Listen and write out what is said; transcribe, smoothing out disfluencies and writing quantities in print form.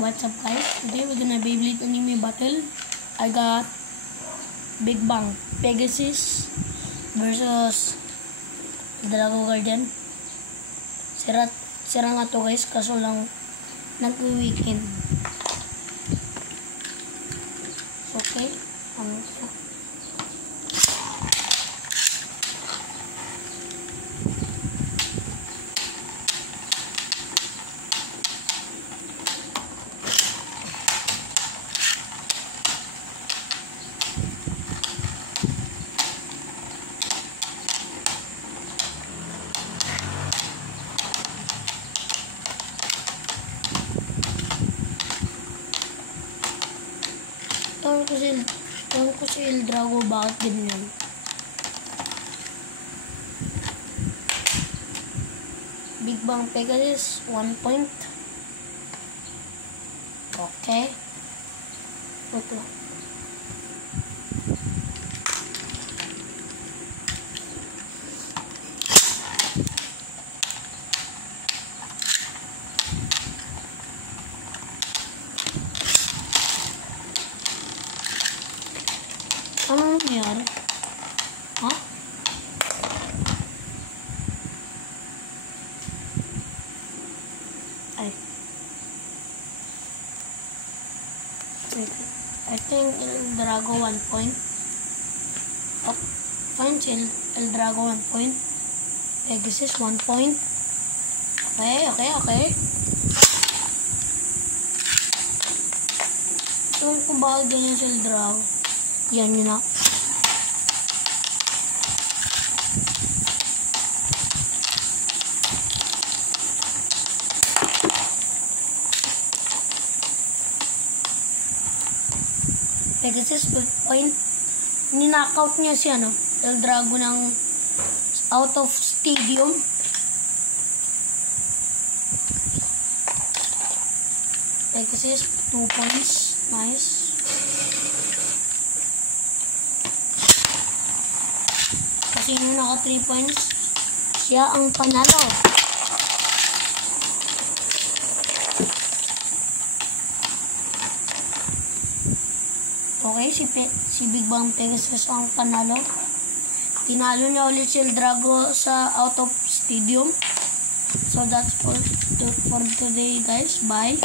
What's up guys? Today we're gonna Beyblade anime battle. I got Big Bang Pegasus versus Drago Guardian. Sira nga to guys, kaso lang nag-weekend. Okay. Ewan ko si El Drago bakit ganyan. Big Bang Pegasus 1 point. Okay. Ito. Ano nangyari? Ha? Ay. I think El Drago 1 point. Oh, fine, El Drago 1 point. Pegasus 1 point. Okay. So, kung bakit ganyan si El Drago. Yan yun na. Pegasus point. Ninockout niya si El Drago ng out of stadium. Pegasus 2 points. Nice. Kasi yung naka 3 points, siya ang panalo. Okay, si Big Bang Pegasus ang panalo. Tinalo niya ulit si El Drago sa out of stadium. So that's all for today guys. Bye.